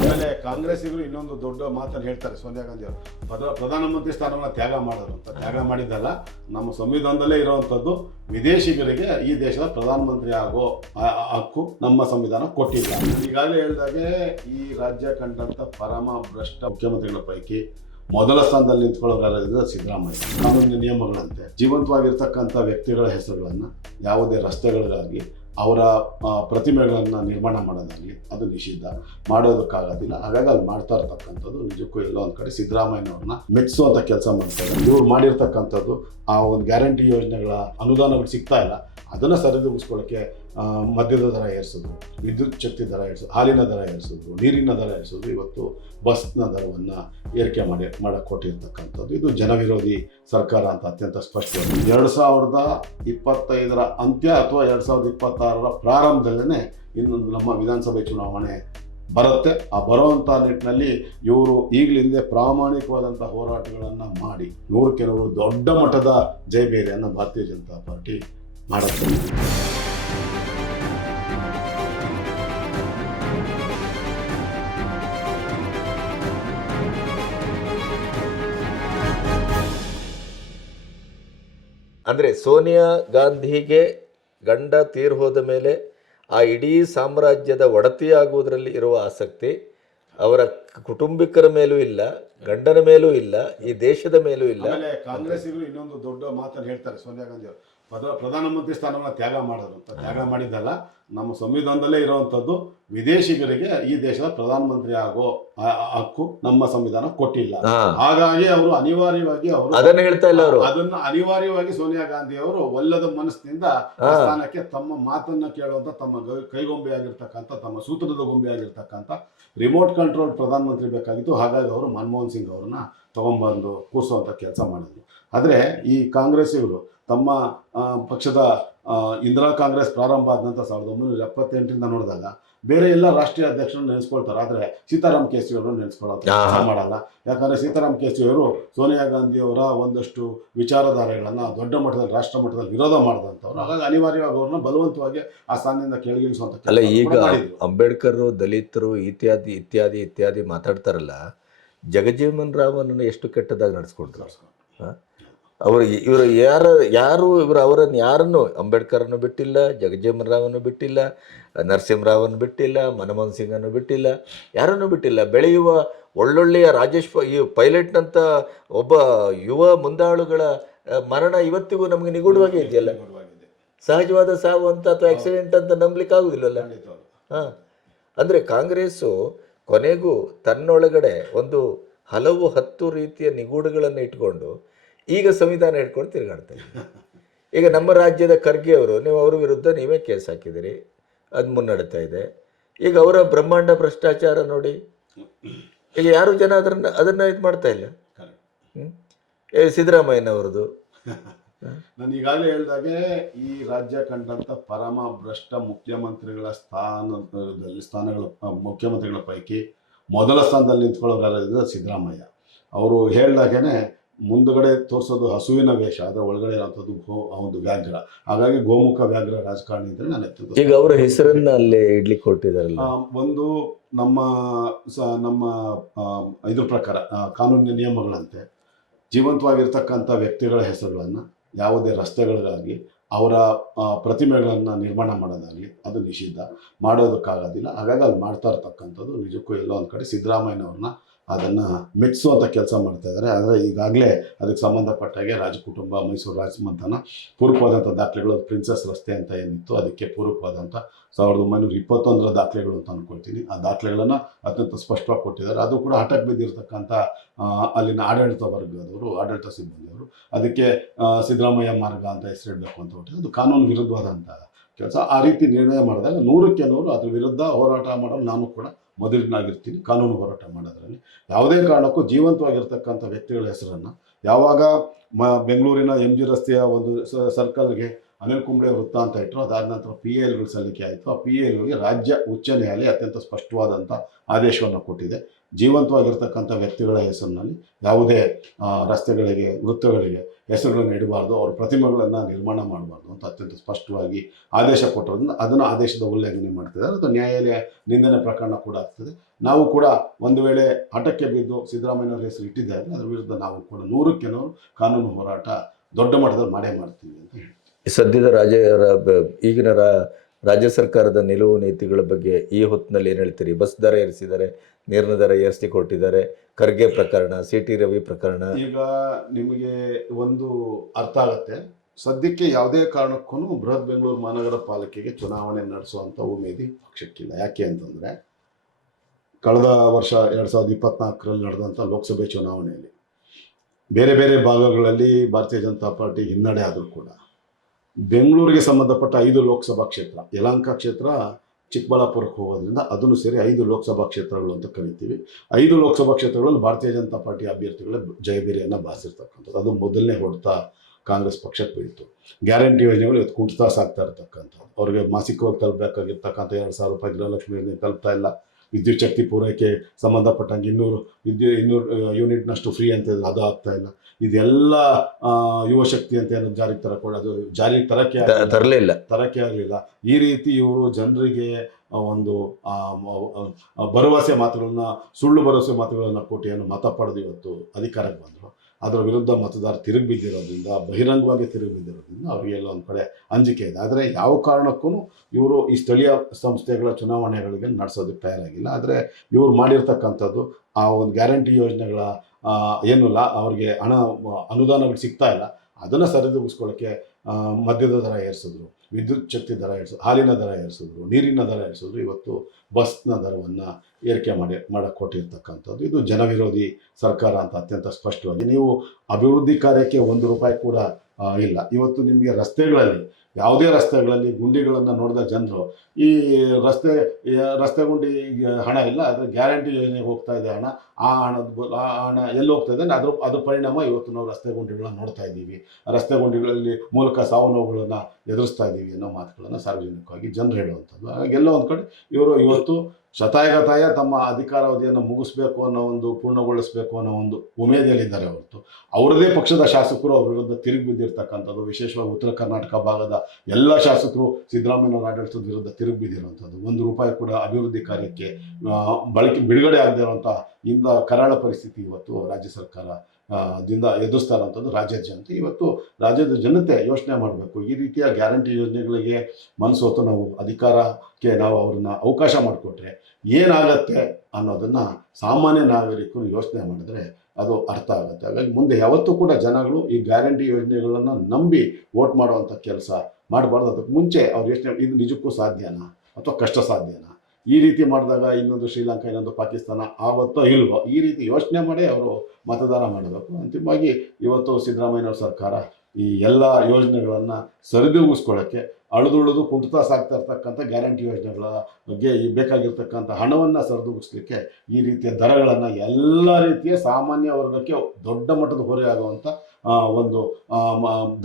ಆಮೇಲೆ ಕಾಂಗ್ರೆಸ್ಸಿಗರು ಇನ್ನೊಂದು ದೊಡ್ಡ ಮಾತನ್ನು ಹೇಳ್ತಾರೆ ಸೋನಿಯಾ ಗಾಂಧಿ ಅವರು. ಪ್ರಧ, ಪ್ರಧಾನಮಂತ್ರಿ ಸ್ಥಾನವನ್ನು ತ್ಯಾಗ ಮಾಡೋದು ಅಂತ. ತ್ಯಾಗ ಮಾಡಿದ್ದಲ್ಲ, ನಮ್ಮ ಸಂವಿಧಾನದಲ್ಲೇ ಇರುವಂಥದ್ದು ವಿದೇಶಿಗರಿಗೆ ಈ ದೇಶದ ಪ್ರಧಾನಮಂತ್ರಿ ಆಗೋ ಹಕ್ಕು ನಮ್ಮ ಸಂವಿಧಾನ ಕೊಟ್ಟಿಲ್ಲ. ಈಗಾಗಲೇ ಹೇಳಿದಾಗೆ ಈ ರಾಜ್ಯ ಕಂಡಂಥ ಪರಮ ಭ್ರಷ್ಟ ಮುಖ್ಯಮಂತ್ರಿಗಳ ಪೈಕಿ ಮೊದಲ ಸ್ಥಾನದಲ್ಲಿ ನಿಂತ್ಕೊಳ್ಳೋಗಾದ್ರೆ ಸಿದ್ದರಾಮಯ್ಯ. ಕಾನೂನಿನ ನಿಯಮಗಳಂತೆ ಜೀವಂತವಾಗಿರ್ತಕ್ಕಂಥ ವ್ಯಕ್ತಿಗಳ ಹೆಸರುಗಳನ್ನು ಯಾವುದೇ ರಸ್ತೆಗಳಿಗಾಗಲಿ ಅವರ ಪ್ರತಿಮೆಗಳನ್ನು ನಿರ್ಮಾಣ ಮಾಡೋದಾಗಲಿ ಅದು ನಿಷಿದ್ಧ. ಮಾಡೋದಕ್ಕಾಗೋದಿಲ್ಲ. ಹಾಗಾಗಿ ಅಲ್ಲಿ ಮಾಡ್ತಾ ಇರ್ತಕ್ಕಂಥದ್ದು ನಿಜಕ್ಕೂ ಎಲ್ಲೋ ಒಂದು ಕಡೆ ಸಿದ್ದರಾಮಯ್ಯನವ್ರನ್ನ ಮೆಚ್ಚಿಸುವಂಥ ಕೆಲಸ ಮಾಡ್ತಾರೆ ಇವ್ರು ಮಾಡಿರ್ತಕ್ಕಂಥದ್ದು ಆ ಒಂದು ಗ್ಯಾರಂಟಿ ಯೋಜನೆಗಳ ಅನುದಾನಗಳು ಸಿಗ್ತಾ ಇಲ್ಲ. ಅದನ್ನು ಸರಿದೂಗಿಸ್ಕೊಳ್ಳೋಕ್ಕೆ ಮದ್ಯದ ದರ ಏರಿಸೋದು ವಿದ್ಯುತ್ ಶಕ್ತಿ ದರ ಏರಿಸೋದು ಹಾಲಿನ ದರ ಏರಿಸೋದು ನೀರಿನ ದರ ಏರಿಸೋದು ಇವತ್ತು ಬಸ್ನ ದರವನ್ನು ಏರಿಕೆ ಮಾಡಿ ಮಾಡಕ್ಕೆ ಕೊಟ್ಟಿರ್ತಕ್ಕಂಥದ್ದು ಇದು ಜನವಿರೋಧಿ ಸರ್ಕಾರ ಅಂತ ಅತ್ಯಂತ ಸ್ಪಷ್ಟವಾಗಿ ಎರಡು ಸಾವಿರದ ಇಪ್ಪತ್ತೈದರ ಅಂತ್ಯ ಅಥವಾ ಎರಡು ಸಾವಿರದ ಇಪ್ಪತ್ತಾರರ ಪ್ರಾರಂಭದಲ್ಲೇ ಇನ್ನೊಂದು ನಮ್ಮ ವಿಧಾನಸಭೆ ಚುನಾವಣೆ ಬರುತ್ತೆ. ಆ ಬರುವಂಥ ನಿಟ್ಟಿನಲ್ಲಿ ಇವರು ಈಗಲಿಂದ ಪ್ರಾಮಾಣಿಕವಾದಂಥ ಹೋರಾಟಗಳನ್ನು ಮಾಡಿ ನೂರು ಕೆಲವರು ದೊಡ್ಡ ಮಟ್ಟದ ಜಯಬೇರಿಯನ್ನು ಭಾರತೀಯ ಜನತಾ ಪಾರ್ಟಿ ಮಾಡುತ್ತೆ. ಅಂದರೆ ಸೋನಿಯಾ ಗಾಂಧಿಗೆ ಗಂಡ ತೀರ್ ಹೋದ ಮೇಲೆ ಆ ಇಡೀ ಸಾಮ್ರಾಜ್ಯದ ಒಡತಿಯಾಗುವುದರಲ್ಲಿ ಇರುವ ಆಸಕ್ತಿ, ಅವರ ಕುಟುಂಬಿಕರ ಮೇಲೂ ಇಲ್ಲ, ಗಂಡನ ಮೇಲೂ ಇಲ್ಲ, ಈ ದೇಶದ ಮೇಲೂ ಇಲ್ಲ. ಕಾಂಗ್ರೆಸ್ ಇನ್ನೊಂದು ದೊಡ್ಡ ಮಾತನ್ನು ಹೇಳ್ತಾರೆ ಸೋನಿಯಾ ಗಾಂಧಿ ಅವರು ಪ್ರಧ ಪ್ರಧಾನಮಂತ್ರಿ ಸ್ಥಾನವನ್ನು ತ್ಯಾಗ ಮಾಡಿದ್ರು. ಅಂತ ತ್ಯಾಗ ಮಾಡಿದ್ದಲ್ಲ ನಮ್ಮ ಸಂವಿಧಾನದಲ್ಲೇ ಇರುವಂಥದ್ದು ವಿದೇಶಿಗರಿಗೆ ಈ ದೇಶದ ಪ್ರಧಾನಮಂತ್ರಿ ಆಗೋ ಹಕ್ಕು ನಮ್ಮ ಸಂವಿಧಾನ ಕೊಟ್ಟಿಲ್ಲ. ಹಾಗಾಗಿ ಅವರು ಅನಿವಾರ್ಯವಾಗಿ ಅವರು ಅದನ್ನ ಹೇಳ್ತಾ ಇಲ್ಲ ಅವರು. ಅದನ್ನ ಅನಿವಾರ್ಯವಾಗಿ ಸೋನಿಯಾ ಗಾಂಧಿ ಅವರು ಒಲ್ಲದ ಮನಸ್ಸಿನಿಂದ ಸ್ಥಾನಕ್ಕೆ ತಮ್ಮ ಮಾತನ್ನ ಕೇಳುವಂತ ತಮ್ಮ ಕೈಗೊಂಬೆ ಆಗಿರ್ತಕ್ಕಂಥ ತಮ್ಮ ಸೂತ್ರದ ಗೊಂಬೆ ಆಗಿರ್ತಕ್ಕಂಥ ರಿಮೋಟ್ ಕಂಟ್ರೋಲ್ ಪ್ರಧಾನಮಂತ್ರಿ ಬೇಕಾಗಿತ್ತು. ಹಾಗಾಗಿ ಅವರು ಮನಮೋಹನ್ ಸಿಂಗ್ ಅವ್ರನ್ನ ತಗೊಂಡ್ಬಂದು ಕೂರಿಸುವಂಥ ಕೆಲಸ ಮಾಡಿದ್ರು ಆದರೆ ಈ ಕಾಂಗ್ರೆಸ್ಸಿಗರು ತಮ್ಮ ಪಕ್ಷದ ಇಂದಿರಾ ಕಾಂಗ್ರೆಸ್ ಪ್ರಾರಂಭ ಆದಂಥ ಸಾವಿರದ ಒಂಬೈನೂರ ಎಪ್ಪತ್ತೆಂಟರಿಂದ ನೋಡಿದಾಗ ಬೇರೆ ಎಲ್ಲ ರಾಷ್ಟ್ರೀಯ ಅಧ್ಯಕ್ಷರನ್ನು ನೆನೆಸ್ಕೊಳ್ತಾರೆ. ಆದರೆ ಸೀತಾರಾಮ್ ಕೇಸರಿ ಅವರನ್ನು ನೆನೆಸ್ಕೊಳ್ಳೋದು ಹಾ. ಕೆಲಸ ಮಾಡಲ್ಲ. ಯಾಕಂದರೆ ಸೀತಾರಾಮ್ ಕೇಸರಿ ಅವರು ಸೋನಿಯಾ ಗಾಂಧಿಯವರ ಒಂದಷ್ಟು ವಿಚಾರಧಾರೆಗಳನ್ನು ದೊಡ್ಡ ಮಟ್ಟದಲ್ಲಿ ರಾಷ್ಟ್ರ ಮಟ್ಟದಲ್ಲಿ ವಿರೋಧ ಮಾಡಿದಂಥವ್ರು. ಹಾಗಾಗಿ ಅನಿವಾರ್ಯವಾಗಿ ಅವ್ರನ್ನ ಬಲವಂತವಾಗಿ ಆ ಸ್ಥಾನದಿಂದ ಕೆಳಗಿಳಿಸುವಂಥ ಅಲ್ಲ ಈಗ ಅಂಬೇಡ್ಕರ್ ದಲಿತರು ಇತ್ಯಾದಿ ಇತ್ಯಾದಿ ಇತ್ಯಾದಿ ಮಾತಾಡ್ತಾರಲ್ಲ ಜಗಜೀವನ್ ರಾಮನನ್ನು ಎಷ್ಟು ಕೆಟ್ಟದಾಗಿ ನಡೆಸ್ಕೊಂಡ್ರು? ಅವರು ಇವರು ಯಾರ ಯಾರು ಇವರು ಅವರನ್ನು ಯಾರನ್ನು? ಅಂಬೇಡ್ಕರನ್ನು ಬಿಟ್ಟಿಲ್ಲ ಜಗಜೀವನ್ ರಾವನ್ನು ಬಿಟ್ಟಿಲ್ಲ ನರಸಿಂಹರಾವನ್ನು ಬಿಟ್ಟಿಲ್ಲ ಮನಮೋಹನ್ ಸಿಂಗನ್ನು ಬಿಟ್ಟಿಲ್ಲ ಯಾರನ್ನು ಬಿಟ್ಟಿಲ್ಲ? ಬೆಳೆಯುವ ಒಳ್ಳೊಳ್ಳೆಯ ರಾಜೇಶ್ ಈ ಪೈಲಟ್ನಂಥ ಒಬ್ಬ ಯುವ ಮುಂದಾಳುಗಳ ಮರಣ ಇವತ್ತಿಗೂ ನಮಗೆ ನಿಗೂಢವಾಗಿ ಇದೆಯಲ್ಲ? ಸಹಜವಾದ ಸಾವು ಅಂತ ಅಥವಾ ಆಕ್ಸಿಡೆಂಟ್ ಅಂತ ನಂಬಲಿಕ್ಕೆ ಆಗುದಿಲ್ಲಲ್ಲ. ಹಾಂ. ಅಂದರೆ ಕಾಂಗ್ರೆಸ್ಸು ಕೊನೆಗೂ ತನ್ನೊಳಗಡೆ ಒಂದು ಹಲವು ಹತ್ತು ರೀತಿಯ ನಿಗೂಢಗಳನ್ನು ಇಟ್ಕೊಂಡು ಈಗ ಸಂವಿಧಾನ ಇಟ್ಕೊಂಡು ತಿರುಗಾಡ್ತಾರೆ ಈಗ ನಮ್ಮ ರಾಜ್ಯದ ಖರ್ಗೆ ಅವರು ನೀವು ಅವ್ರ ವಿರುದ್ಧ ನೀವೇ ಕೇಸ್ ಹಾಕಿದಿರಿ ಅದು ಮುನ್ನಡೆತಾ ಇದೆ. ಈಗ ಅವರ ಬ್ರಹ್ಮಾಂಡ ಭ್ರಷ್ಟಾಚಾರ ನೋಡಿ ಈಗ ಯಾರು ಜನ ಅದನ್ನ ಅದನ್ನು ಇದು ಮಾಡ್ತಾ ಇಲ್ಲ? ಸಿದ್ದರಾಮಯ್ಯನವ್ರದ್ದು. ನಾನು ಈಗಾಗಲೇ ಹೇಳಿದಾಗೆ ಈ ರಾಜ್ಯ ಕಂಡಂತ ಪರಮ ಭ್ರಷ್ಟ ಮುಖ್ಯಮಂತ್ರಿಗಳ ಸ್ಥಾನದಲ್ಲಿ ಸ್ಥಾನಗಳ ಮುಖ್ಯಮಂತ್ರಿಗಳ ಪೈಕಿ ಮೊದಲ ಸ್ಥಾನದಲ್ಲಿ ನಿಂತ್ಕೊಳ್ಳೋರಾದ್ರೆ ಸಿದ್ದರಾಮಯ್ಯ. ಅವರು ಹೇಳಿದಾಗೇನೆ ಮುಂದುಗಡೆ ತೋರಿಸೋದು ಹಸುವಿನ ವೇಷ ಅದರ ಒಳಗಡೆ ಇರೋಂಥದ್ದು ಗೋ ಒಂದು ವ್ಯಾಘ್ರ. ಹಾಗಾಗಿ ಗೋಮುಖ ವ್ಯಾಘ್ರ ರಾಜಕಾರಣಿ ಅಂದ್ರೆ ನಾನು ಎತ್ತಿದ್ದೆ ಈಗ ಅವರ ಹೆಸರನ್ನ ಅಲ್ಲಿ ಇಡ್ಲಿಕ್ಕೆ ಕೊಟ್ಟಿದ್ದಾರೆ ಒಂದು ನಮ್ಮ ಸ ನಮ್ಮ ಇದ್ರ ಪ್ರಕಾರ ಕಾನೂನಿನ ನಿಯಮಗಳಂತೆ ಜೀವಂತವಾಗಿರ್ತಕ್ಕಂಥ ವ್ಯಕ್ತಿಗಳ ಹೆಸರುಗಳನ್ನು ಯಾವುದೇ ರಸ್ತೆಗಳಿಗಾಗಿ ಅವರ ಪ್ರತಿಮೆಗಳನ್ನು ನಿರ್ಮಾಣ ಮಾಡೋದಾಗಲಿ ಅದು ನಿಷಿದ್ಧ. ಮಾಡೋದಕ್ಕಾಗೋದಿಲ್ಲ. ಹಾಗಾಗಿ ಅಲ್ಲಿ ಮಾಡ್ತಾ ಇರ್ತಕ್ಕಂಥದ್ದು ನಿಜಕ್ಕೂ ಎಲ್ಲೋ ಒಂದು ಕಡೆ ಸಿದ್ದರಾಮಯ್ಯನವ್ರನ್ನ ಅದನ್ನು ಮೆಚ್ಚಿಸುವಂಥ ಕೆಲಸ ಮಾಡ್ತಾ ಇದ್ದಾರೆ ಆದರೆ ಈಗಾಗಲೇ ಅದಕ್ಕೆ ಸಂಬಂಧಪಟ್ಟಾಗೆ ರಾಜಕುಟುಂಬ, ಮೈಸೂರು ರಾಜಮಂತನ ಪೂರ್ವವಾದಂಥ ದಾಖಲೆಗಳು ಪ್ರಿನ್ಸಸ್ ರಸ್ತೆ ಅಂತ ಏನಿತ್ತು, ಅದಕ್ಕೆ ಪೂರಕವಾದಂಥ ಸಾವಿರದ ಒಂಬೈನೂರ ಇಪ್ಪತ್ತೊಂದರ ದಾಖಲೆಗಳು ಅಂತ ಅಂದ್ಕೊಳ್ತೀನಿ ಆ ದಾಖಲೆಗಳನ್ನು ಅತ್ಯಂತ ಸ್ಪಷ್ಟವಾಗಿ ಕೊಟ್ಟಿದ್ದಾರೆ. ಅದು ಕೂಡ ಹಠಕ್ಕೆ ಬಿದ್ದಿರತಕ್ಕಂಥ ಅಲ್ಲಿನ ಆಡಳಿತ ವರ್ಗದವರು, ಆಡಳಿತ ಸಿಬ್ಬಂದಿಯವರು. ಅದಕ್ಕೆ ಸಿದ್ದರಾಮಯ್ಯ ಮಾರ್ಗ ಅಂತ ಹೆಸರಿಡಬೇಕು ಅಂತ ಹೊಟ್ಟಿದ್ದು ಅದು ಕಾನೂನು ವಿರುದ್ಧವಾದಂಥ ಕೆಲಸ. ಆ ರೀತಿ ನಿರ್ಣಯ ಮಾಡಿದಾಗ ನೂರಕ್ಕೆ ನೂರು ಅದ್ರ ವಿರುದ್ಧ ಹೋರಾಟ ಮಾಡಲು ನಾನು ಕೂಡ ಮೊದಲಿನಾಗಿರ್ತೀನಿ ಕಾನೂನು ಹೋರಾಟ ಮಾಡೋದ್ರಲ್ಲಿ. ಯಾವುದೇ ಕಾರಣಕ್ಕೂ ಜೀವಂತವಾಗಿರ್ತಕ್ಕಂಥ ವ್ಯಕ್ತಿಗಳ ಹೆಸರನ್ನು ಯಾವಾಗ ಮ, ಬೆಂಗಳೂರಿನ ಎಂ ಜಿ ರಸ್ತೆಯ ಒಂದು ಸರ್ಕಲ್ಗೆ ಅನಿಲ್ ಕುಂಬ್ಳೆ ವೃತ್ತ ಅಂತ ಇಟ್ಟರು ಅದಾದ ನಂತರ ಪಿ ಎಲ್ಗಳು ಸಲ್ಲಿಕೆ ಆಯಿತು. ಆ ಪಿ ಎಲ್ಗಳಿಗೆ ರಾಜ್ಯ ಉಚ್ಚ ನ್ಯಾಯಾಲಯ ಅತ್ಯಂತ ಸ್ಪಷ್ಟವಾದಂಥ ಆದೇಶವನ್ನು ಕೊಟ್ಟಿದೆ. ಜೀವಂತವಾಗಿರ್ತಕ್ಕಂಥ ವ್ಯಕ್ತಿಗಳ ಹೆಸರಿನಲ್ಲಿ ಯಾವುದೇ ರಸ್ತೆಗಳಿಗೆ, ವೃತ್ತಗಳಿಗೆ ಹೆಸರುಗಳನ್ನು ಇಡಬಾರ್ದು, ಅವ್ರ ಪ್ರತಿಮೆಗಳನ್ನು ನಿರ್ಮಾಣ ಮಾಡಬಾರ್ದು ಅಂತ ಅತ್ಯಂತ ಸ್ಪಷ್ಟವಾಗಿ ಆದೇಶ ಕೊಟ್ಟಿರೋದ್ರಿಂದ ಅದನ್ನು ಆದೇಶದ ಉಲ್ಲಂಘನೆ ಮಾಡ್ತಿದ್ದಾರೆ. ಅದು ನ್ಯಾಯಾಲಯ ನಿಂದನೆ ಪ್ರಕರಣ ಕೂಡ ಆಗ್ತದೆ. ನಾವು ಕೂಡ ಒಂದು ವೇಳೆ ಹಠಕ್ಕೆ ಬಿದ್ದು ಸಿದ್ದರಾಮಯ್ಯವ್ರ ಹೆಸರು ಇಟ್ಟಿದ್ದಾರೆ ಅದರ ವಿರುದ್ಧ ನಾವು ಕೂಡ ನೂರಕ್ಕೆ ನೂರು ಕಾನೂನು ಹೋರಾಟ ದೊಡ್ಡ ಮಟ್ಟದಲ್ಲಿ ಮಾಡೇ ಮಾಡ್ತೀವಿ ಅಂತ ಹೇಳಿ ಸದ್ಯದ ರಾಜ್ಯ ಈಗಿನ ರಾಜ್ಯ ಸರ್ಕಾರದ ನಿಲುವು ನೀತಿಗಳ ಬಗ್ಗೆ ಈ ಹೊತ್ತಿನಲ್ಲಿ ಏನು ಹೇಳ್ತೀರಿ? ಬಸ್ ದರ ಏರಿಸಿದ್ದಾರೆ, ನೀರಿನ ದರ ಏರಿಸಿ ಕೊಟ್ಟಿದ್ದಾರೆ, ಖರ್ಗೆ ಪ್ರಕರಣ ಸಿ ಟಿ ರವಿ ಪ್ರಕರಣ. ಈಗ ನಿಮಗೆ ಒಂದು ಅರ್ಥ ಆಗತ್ತೆ. ಸದ್ಯಕ್ಕೆ ಯಾವುದೇ ಕಾರಣಕ್ಕೂ ಬೃಹತ್ ಬೆಂಗಳೂರು ಮಹಾನಗರ ಪಾಲಿಕೆಗೆ ಚುನಾವಣೆ ನಡೆಸುವಂಥ ಉಮೇದಿ ಪಕ್ಷಕ್ಕಿಲ್ಲ. ಯಾಕೆ ಅಂತಂದರೆ, ಕಳೆದ ವರ್ಷ ಎರಡು ಸಾವಿರದ ಇಪ್ಪತ್ನಾಲ್ಕರಲ್ಲಿ ನಡೆದಂಥ ಲೋಕಸಭೆ ಚುನಾವಣೆಯಲ್ಲಿ ಬೇರೆ ಬೇರೆ ಭಾಗಗಳಲ್ಲಿ ಭಾರತೀಯ ಜನತಾ ಪಾರ್ಟಿ ಹಿನ್ನಡೆ ಆದರೂ ಕೂಡ ಬೆಂಗಳೂರಿಗೆ ಸಂಬಂಧಪಟ್ಟ ಐದು ಲೋಕಸಭಾ ಕ್ಷೇತ್ರ, ಯಲಹಂಕ ಕ್ಷೇತ್ರ, ಚಿಕ್ಕಬಳ್ಳಾಪುರಕ್ಕೆ ಹೋಗೋದ್ರಿಂದ ಅದನ್ನು ಸೇರಿ ಐದು ಲೋಕಸಭಾ ಕ್ಷೇತ್ರಗಳು ಅಂತ ಕರಿತೀವಿ. ಐದು ಲೋಕಸಭಾ ಕ್ಷೇತ್ರಗಳಲ್ಲಿ ಭಾರತೀಯ ಜನತಾ ಪಾರ್ಟಿ ಅಭ್ಯರ್ಥಿಗಳೇ ಜಯಬೇರಿಯನ್ನು ಬಾರಿಸಿರ್ತಕ್ಕಂಥದ್ದು. ಅದು ಮೊದಲನೇ ಹೊಡೆತ ಕಾಂಗ್ರೆಸ್ ಪಕ್ಷಕ್ಕೆ ಬೀಳ್ತು ಗ್ಯಾರಂಟಿ ಯೋಜನೆಗಳು ಇವತ್ತು ಕುಂಠಿತ ಸಾಗ್ತಾ ಇರ್ತಕ್ಕಂಥದ್ದು. ಅವ್ರಿಗೆ ಮಾಸಿಕವಾಗಿ ತಲುಪಬೇಕಾಗಿರ್ತಕ್ಕಂಥ ಎರಡು ಸಾವಿರ ರೂಪಾಯಿ ಗೃಹಲಕ್ಷ್ಮಿ ಯೋಜನೆ ತಲುಪ್ತಾ ಇಲ್ಲ. ವಿದ್ಯುತ್ ಶಕ್ತಿ ಪೂರೈಕೆ ಸಂಬಂಧಪಟ್ಟಂಗೆ ಇನ್ನೂರು, ವಿದ್ಯು ಇನ್ನೂರು, ಯೂನಿಟ್ನಷ್ಟು ಫ್ರೀ ಅಂತ ಅದು ಆಗ್ತಾ ಇಲ್ಲ. ಇದೆಲ್ಲ ಯುವಶಕ್ತಿ ಯುವ ಶಕ್ತಿ ಅಂತ ಏನು ಜಾರಿಗೆ ತರಕೊಳ್ಳೋದು ಅದು ಜಾರಿಗೆ ತರಕ್ಕೆ. ತರಲಿಲ್ಲ ತರಕ್ಕೆ ಆಗಲಿಲ್ಲ. ಈ ರೀತಿ ಇವರು ಜನರಿಗೆ ಒಂದು ಭರವಸೆ ಮಾತುಗಳನ್ನ ಸುಳ್ಳು ಭರವಸೆ ಮಾತುಗಳನ್ನ ಕೊಟ್ಟು ಏನು ಮತ ಪಡೆದು ಇವತ್ತು ಅಧಿಕಾರಕ್ಕೆ ಬಂದರು. ಅದರ ವಿರುದ್ಧ ಮತದಾರ ತಿರುಗಿ ಬಿದ್ದಿರೋದ್ರಿಂದ ಬಹಿರಂಗವಾಗಿ ತಿರುಗಿ ಬಿದ್ದಿರೋದ್ರಿಂದ ಅವರಿಗೆ ಎಲ್ಲ ಒಂದು ಕಡೆ ಅಂಜಿಕೆ ಇದೆ. ಆದರೆ ಯಾವ ಕಾರಣಕ್ಕೂ ಇವರು ಈ ಸ್ಥಳೀಯ ಸಂಸ್ಥೆಗಳ ಚುನಾವಣೆಗಳಿಗೆ ನಡೆಸೋದಕ್ಕೆ ತಯಾರಾಗಿಲ್ಲ. ಆದರೆ ಇವರು ಮಾಡಿರ್ತಕ್ಕಂಥದ್ದು ಆ ಒಂದು ಗ್ಯಾರಂಟಿ ಯೋಜನೆಗಳ ಏನು ಲಾ, ಅವ್ರಿಗೆ ಹಣ ಅನುದಾನಗಳು ಸಿಗ್ತಾ ಇಲ್ಲ. ಅದನ್ನು ಸರಿದೂಗಿಸ್ಕೊಳ್ಳೋಕ್ಕೆ ಮದ್ಯದ ದರ ಏರಿಸಿದ್ರು, ವಿದ್ಯುತ್ ಶಕ್ತಿ ದರ ಏರಿಸಿದ್ರು ಹಾಲಿನ ದರ ಏರಿಸಿದ್ರು, ನೀರಿನ ದರ ಏರಿಸಿದ್ರು, ಇವತ್ತು ಬಸ್ನ ದರವನ್ನು ಏರಿಕೆ ಮಾಡಿ ಮಾಡಕ್ಕೆ ಕೊಟ್ಟಿರ್ತಕ್ಕಂಥದ್ದು ಇದು ಜನವಿರೋಧಿ ಸರ್ಕಾರ ಅಂತ ಅತ್ಯಂತ ಸ್ಪಷ್ಟವಾಗಿ ನೀವು ಅಭಿವೃದ್ಧಿ ಕಾರ್ಯಕ್ಕೆ ಒಂದು ರೂಪಾಯಿ ಕೂಡ ಇಲ್ಲ. ಇವತ್ತು ನಿಮಗೆ ರಸ್ತೆಗಳಲ್ಲಿ ಯಾವುದೇ ರಸ್ತೆಗಳಲ್ಲಿ ಗುಂಡಿಗಳನ್ನು ನೋಡಿದ ಜನರು, ಈ ರಸ್ತೆ ರಸ್ತೆ ಗುಂಡಿ ಹಣ ಇಲ್ಲ, ಅದರ ಗ್ಯಾರಂಟಿ ಯೋಜನೆಗೆ ಹೋಗ್ತಾ ಇದೆ ಹಣ, ಆ ಹಣದ ಆ ಹಣ ಎಲ್ಲಿ ಹೋಗ್ತಾ ಇದೆ, ಅದ್ರ ಅದು ಪರಿಣಾಮ ಇವತ್ತು ನಾವು ರಸ್ತೆ ಗುಂಡಿಗಳನ್ನ ನೋಡ್ತಾ ಇದ್ದೀವಿ. ರಸ್ತೆ ಗುಂಡಿಗಳಲ್ಲಿ ಮೂಲಕ ಸಾವು ನೋವುಗಳನ್ನು ಎದುರಿಸ್ತಾ ಇದ್ದೀವಿ ಅನ್ನೋ ಮಾತುಗಳನ್ನು ಸಾರ್ವಜನಿಕವಾಗಿ ಜನರು ಹೇಳುವಂಥದ್ದು. ಹಾಗಾಗಿ ಎಲ್ಲೋ ಒಂದು ಕಡೆ ಇವರು ಇವತ್ತು ಶತಾಯಗತಾಯ ತಮ್ಮ ಅಧಿಕಾರಾವಧಿಯನ್ನು ಮುಗಿಸ್ಬೇಕು ಅನ್ನೋ ಒಂದು, ಪೂರ್ಣಗೊಳಿಸಬೇಕು ಅನ್ನೋ ಒಂದು ಉಮೇದಿಯಲ್ಲಿದ್ದಾರೆ ಹೊರತು. ಅವರದೇ ಪಕ್ಷದ ಶಾಸಕರು ಅವ್ರ ವಿರುದ್ಧ ತಿರುಗಿ ಬಿದ್ದಿರ್ತಕ್ಕಂಥದ್ದು, ವಿಶೇಷವಾಗಿ ಉತ್ತರ ಕರ್ನಾಟಕ ಭಾಗದ ಎಲ್ಲ ಶಾಸಕರು ಸಿದ್ದರಾಮಯ್ಯನವರ ಆಡಳಿತದ ವಿರುದ್ಧ ತಿರುಗಿ ಬಿದ್ದಿರುವಂಥದ್ದು. ಒಂದು ರೂಪಾಯಿ ಕೂಡ ಅಭಿವೃದ್ಧಿ ಕಾರ್ಯಕ್ಕೆ ಬಳಕೆ, ಬಿಡುಗಡೆ ಆಗದೆ ಇರುವಂಥ ಇಂಥ ಕರಾಳ ಪರಿಸ್ಥಿತಿ ಇವತ್ತು ರಾಜ್ಯ ಸರ್ಕಾರ ದಿಂದ ಎದುರಿಸ್ತಾರಂಥದ್ದು ರಾಜ್ಯದ ಜನತೆ. ಇವತ್ತು ರಾಜ್ಯದ ಜನತೆ ಯೋಚನೆ ಮಾಡಬೇಕು. ಈ ರೀತಿಯ ಗ್ಯಾರಂಟಿ ಯೋಜನೆಗಳಿಗೆ ಮನಸ್ಸು ಹೊತ್ತು ನಾವು ಅಧಿಕಾರಕ್ಕೆ ನಾವು ಅವ್ರನ್ನ ಅವಕಾಶ ಮಾಡಿಕೊಟ್ರೆ ಏನಾಗತ್ತೆ ಅನ್ನೋದನ್ನು ಸಾಮಾನ್ಯ ನಾಗರಿಕರು ಯೋಚನೆ ಮಾಡಿದ್ರೆ ಅದು ಅರ್ಥ ಆಗುತ್ತೆ. ಹಾಗಾಗಿ ಮುಂದೆ ಯಾವತ್ತೂ ಕೂಡ ಜನಗಳು ಈ ಗ್ಯಾರಂಟಿ ಯೋಜನೆಗಳನ್ನು ನಂಬಿ ವೋಟ್ ಮಾಡುವಂಥ ಕೆಲಸ ಮಾಡಬಾರ್ದು. ಅದಕ್ಕೆ ಮುಂಚೆ ಅವ್ರು ಯೋಚನೆ ಇದು ನಿಜಕ್ಕೂ ಸಾಧ್ಯನಾ ಅಥವಾ ಕಷ್ಟ ಸಾಧ್ಯನಾ? ಈ ರೀತಿ ಮಾಡಿದಾಗ ಇನ್ನೊಂದು ಶ್ರೀಲಂಕಾ, ಇನ್ನೊಂದು ಪಾಕಿಸ್ತಾನ ಆವತ್ತೋ ಇಲ್ವೋ, ಈ ರೀತಿ ಯೋಚನೆ ಮಾಡಿ ಅವರು ಮತದಾನ ಮಾಡಬೇಕು. ಅಂತಿಮವಾಗಿ ಇವತ್ತು ಸಿದ್ದರಾಮಯ್ಯನವ್ರ ಸರ್ಕಾರ ಈ ಎಲ್ಲ ಯೋಜನೆಗಳನ್ನು ಸರಿದೂಗಿಸ್ಕೊಳ್ಳೋಕ್ಕೆ, ಅಳಿದುಳಿದು ಕುಂಟುತ್ತಾ ಸಾಕ್ತಾ ಇರ್ತಕ್ಕಂಥ ಗ್ಯಾರಂಟಿ ಯೋಜನೆಗಳ ಬಗ್ಗೆ ಈ ಬೇಕಾಗಿರ್ತಕ್ಕಂಥ ಹಣವನ್ನು ಸರಿದೂಗಿಸ್ಲಿಕ್ಕೆ ಈ ರೀತಿಯ ದರಗಳನ್ನು ಎಲ್ಲ ರೀತಿಯ ಸಾಮಾನ್ಯ ವರ್ಗಕ್ಕೆ ದೊಡ್ಡ ಮಟ್ಟದ ಹೊರೆ ಆಗುವಂಥ ಒಂದು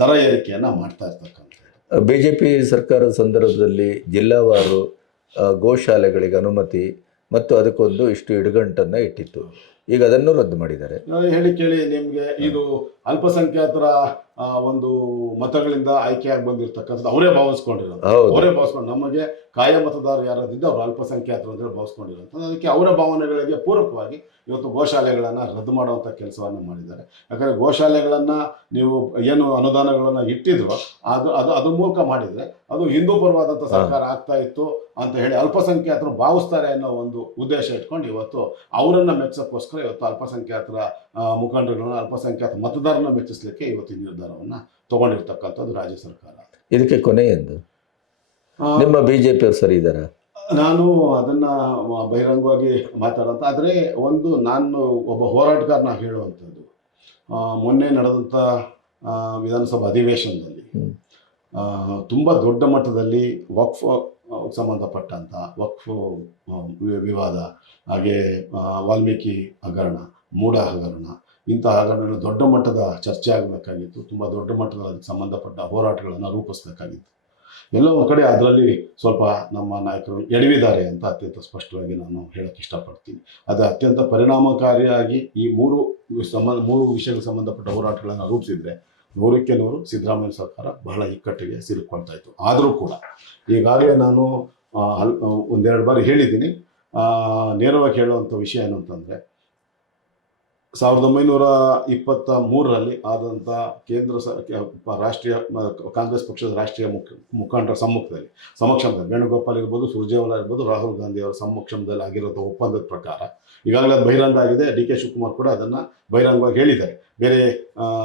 ದರ ಏರಿಕೆಯನ್ನು ಮಾಡ್ತಾ ಇರ್ತಕ್ಕಂಥ ಬಿ ಜೆ ಪಿ ಸರ್ಕಾರದ ಸಂದರ್ಭದಲ್ಲಿ ಜಿಲ್ಲಾವಾರು ಗೋಶಾಲೆಗಳಿಗೆ ಅನುಮತಿ ಮತ್ತು ಅದಕ್ಕೊಂದು ಇಷ್ಟು ಇಡುಗಂಟನ್ನು ಇಟ್ಟಿತ್ತು. ಈಗ ಅದನ್ನು ರದ್ದು ಮಾಡಿದ್ದಾರೆ. ಹೇಳಿ ಕೇಳಿ ನಿಮಗೆ ಇದು ಅಲ್ಪಸಂಖ್ಯಾತರ ಒಂದು ಮತಗಳಿಂದ ಆಯ್ಕೆಯಾಗಿ ಬಂದಿರತಕ್ಕಂಥದ್ದು ಅವರೇ ಭಾವಿಸ್ಕೊಂಡಿರೋದು. ಅವರೇ ಭಾವಿಸ್ಕೊಂಡು ನಮಗೆ ಕಾಯ ಮತದಾರರು ಯಾರಾದಿದ್ದು ಅವರು ಅಲ್ಪಸಂಖ್ಯಾತರು ಅಂದರೆ ಭಾವಿಸ್ಕೊಂಡಿರೋದು. ಅದಕ್ಕೆ ಅವರ ಭಾವನೆಗಳಿಗೆ ಪೂರಕವಾಗಿ ಇವತ್ತು ಗೋಶಾಲೆಗಳನ್ನು ರದ್ದು ಮಾಡುವಂಥ ಕೆಲಸವನ್ನು ಮಾಡಿದ್ದಾರೆ. ಯಾಕಂದರೆ ಗೋಶಾಲೆಗಳನ್ನು ನೀವು ಏನು ಅನುದಾನಗಳನ್ನು ಇಟ್ಟಿದ್ರು ಅದು ಅದು ಅದ್ರ ಮೂಲಕ ಮಾಡಿದರೆ ಅದು ಹಿಂದೂ ಪರವಾದಂಥ ಸರ್ಕಾರ ಆಗ್ತಾ ಇತ್ತು ಅಂತ ಹೇಳಿ ಅಲ್ಪಸಂಖ್ಯಾತರು ಭಾವಿಸ್ತಾರೆ ಅನ್ನೋ ಒಂದು ಉದ್ದೇಶ ಇಟ್ಕೊಂಡು ಇವತ್ತು ಅವರನ್ನು ಮೆಚ್ಚೋಕ್ಕೋಸ್ಕರ ಇವತ್ತು ಅಲ್ಪಸಂಖ್ಯಾತರ ಮುಖಂಡರುಗಳನ್ನ ಅಲ್ಪಸಂಖ್ಯಾತ ಮತದಾರನ ಮೆಚ್ಚಿಸ್ಲಿಕ್ಕೆ ಇವತ್ತು ಈ ನಿರ್ಧಾರವನ್ನು ತಗೊಂಡಿರ್ತಕ್ಕಂಥದ್ದು ರಾಜ್ಯ ಸರ್ಕಾರ. ಇದಕ್ಕೆ ಕೊನೆಯದ್ದು ನಿಮ್ಮ ಬಿ ಜೆ ಪಿಯವರು ಸರಿ ಇದ್ದಾರಾ? ನಾನು ಅದನ್ನ ಬಹಿರಂಗವಾಗಿ ಮಾತಾಡೋಂಥ ಆದರೆ ಒಂದು ನಾನು ಒಬ್ಬ ಹೋರಾಟಗಾರನ ಹೇಳುವಂಥದ್ದು. ಮೊನ್ನೆ ನಡೆದಂಥ ವಿಧಾನಸಭಾ ಅಧಿವೇಶನದಲ್ಲಿ ಆ, ತುಂಬ ದೊಡ್ಡ ಮಟ್ಟದಲ್ಲಿ ವಕ್ಫ್ ಸಂಬಂಧಪಟ್ಟಂಥ ವಕ್ಫ್ ವಿವಾದ, ಹಾಗೆ ವಾಲ್ಮೀಕಿ ಹಗರಣ, ಮೂಢ ಹಗರಣ, ಇಂತಹ ಹಗರಣಗಳು ದೊಡ್ಡ ಮಟ್ಟದ ಚರ್ಚೆ ಆಗಬೇಕಾಗಿತ್ತು. ತುಂಬ ದೊಡ್ಡ ಮಟ್ಟದಲ್ಲಿ ಅದಕ್ಕೆ ಸಂಬಂಧಪಟ್ಟ ಹೋರಾಟಗಳನ್ನು ರೂಪಿಸಬೇಕಾಗಿತ್ತು. ಎಲ್ಲೋ ಒಂದು ಕಡೆ ಅದರಲ್ಲಿ ಸ್ವಲ್ಪ ನಮ್ಮ ನಾಯಕರು ಎಡವಿದ್ದಾರೆ ಅಂತ ಅತ್ಯಂತ ಸ್ಪಷ್ಟವಾಗಿ ನಾನು ಹೇಳಕ್ಕೆ ಇಷ್ಟಪಡ್ತೀನಿ. ಅದು ಅತ್ಯಂತ ಪರಿಣಾಮಕಾರಿಯಾಗಿ ಈ ಮೂರು ಸಂಬಂಧ, ಮೂರು ವಿಷಯಗಳಿಗೆ ಸಂಬಂಧಪಟ್ಟ ಹೋರಾಟಗಳನ್ನು ರೂಪಿಸಿದ್ರೆ ನೂರಕ್ಕೆ ನೂರು ಸಿದ್ದರಾಮಯ್ಯ ಸರ್ಕಾರ ಬಹಳ ಇಕ್ಕಟ್ಟಿಗೆ ಸಿಲುಕೊಳ್ತಾ ಇತ್ತು ಆದರೂ ಕೂಡ ಈಗಾಗಲೇ ನಾನು ಒಂದೆರಡು ಬಾರಿ ಹೇಳಿದ್ದೀನಿ. ನೇರವಾಗಿ ಹೇಳುವಂಥ ವಿಷಯ ಏನು ಸಾವಿರದ ಒಂಬೈನೂರ ಇಪ್ಪತ್ತ ಮೂರರಲ್ಲಿ ಆದಂಥ ಕೇಂದ್ರ ಸ ರಾಷ್ಟ್ರೀಯ ಕಾಂಗ್ರೆಸ್ ಪಕ್ಷದ ರಾಷ್ಟ್ರೀಯ ಮುಖ ಮುಖಂಡರ ಸಮ್ಮುಖದಲ್ಲಿ, ಸಮಕ್ಷಮದಲ್ಲಿ, ವೇಣುಗೋಪಾಲ್ ಇರ್ಬೋದು, ಸುರ್ಜೇವಾಲಾ ಇರ್ಬೋದು, ರಾಹುಲ್ ಗಾಂಧಿ ಅವರ ಸಮಕ್ಷಮದಲ್ಲಿ ಆಗಿರೋಂಥ ಒಪ್ಪಂದದ ಪ್ರಕಾರ. ಈಗಾಗಲೇ ಅದು ಬಹಿರಂಗ ಆಗಿದೆ. ಡಿ ಕೆ ಶಿವಕುಮಾರ್ ಕೂಡ ಅದನ್ನು ಬಹಿರಂಗವಾಗಿ ಹೇಳಿದ್ದಾರೆ. ಬೇರೆ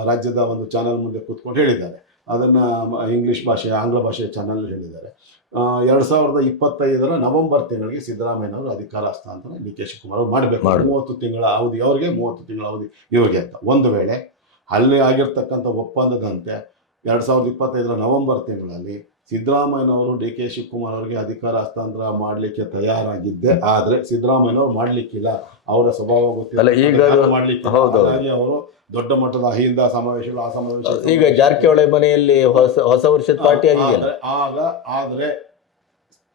ರಾಜ್ಯದ ಒಂದು ಚಾನಲ್ ಮುಂದೆ ಕೂತ್ಕೊಂಡು ಹೇಳಿದ್ದಾರೆ. ಅದನ್ನು ಇಂಗ್ಲೀಷ್ ಭಾಷೆ ಆಂಗ್ಲ ಭಾಷೆಯ ಚಾನಲ್ ಹೇಳಿದ್ದಾರೆ. ಎರಡು ಸಾವಿರದ ಇಪ್ಪತ್ತೈದರ ನವೆಂಬರ್ ತಿಂಗಳಿಗೆ ಸಿದ್ದರಾಮಯ್ಯನವರು ಅಧಿಕಾರ ಹಸ್ತಾಂತರ ಡಿ ಕೆ ಶಿವಕುಮಾರ್ ಅವರು ಮಾಡಬೇಕು. ಮೂವತ್ತು ತಿಂಗಳ ಅವಧಿ ಅವರಿಗೆ ಮೂವತ್ತು ತಿಂಗಳ ಅವಧಿ ಇವ್ರಿಗೆ ಅಂತ. ಒಂದು ವೇಳೆ ಅಲ್ಲಿ ಆಗಿರ್ತಕ್ಕಂಥ ಒಪ್ಪಂದದಂತೆ ಎರಡು ಸಾವಿರದ ಇಪ್ಪತ್ತೈದರ ನವೆಂಬರ್ ತಿಂಗಳಲ್ಲಿ ಸಿದ್ದರಾಮಯ್ಯನವರು ಡಿ ಕೆ ಶಿವಕುಮಾರ್ ಅವರಿಗೆ ಅಧಿಕಾರ ಹಸ್ತಾಂತರ ಮಾಡಲಿಕ್ಕೆ ತಯಾರಾಗಿದ್ದೆ. ಆದರೆ ಸಿದ್ದರಾಮಯ್ಯನವರು ಮಾಡಲಿಕ್ಕಿಲ್ಲ. ಅವರ ಸ್ವಭಾವ ಗೊತ್ತಿಲ್ಲ. ಮಾಡಲಿಕ್ಕೆ ಅವರು ದೊಡ್ಡ ಮಟ್ಟದ ಅಹಿಂದ ಸಮಾವೇಶಗಳು ಆ ಸಮಾವೇಶ ಈಗ ಜಾರಕಿಹೊಳಿ ಮನೆಯಲ್ಲಿ ಹೊಸ ಹೊಸ ವರ್ಷದ ಪಾರ್ಟಿ ಆಗಿದೆಯಲ್ಲ? ಆಗ ಆದರೆ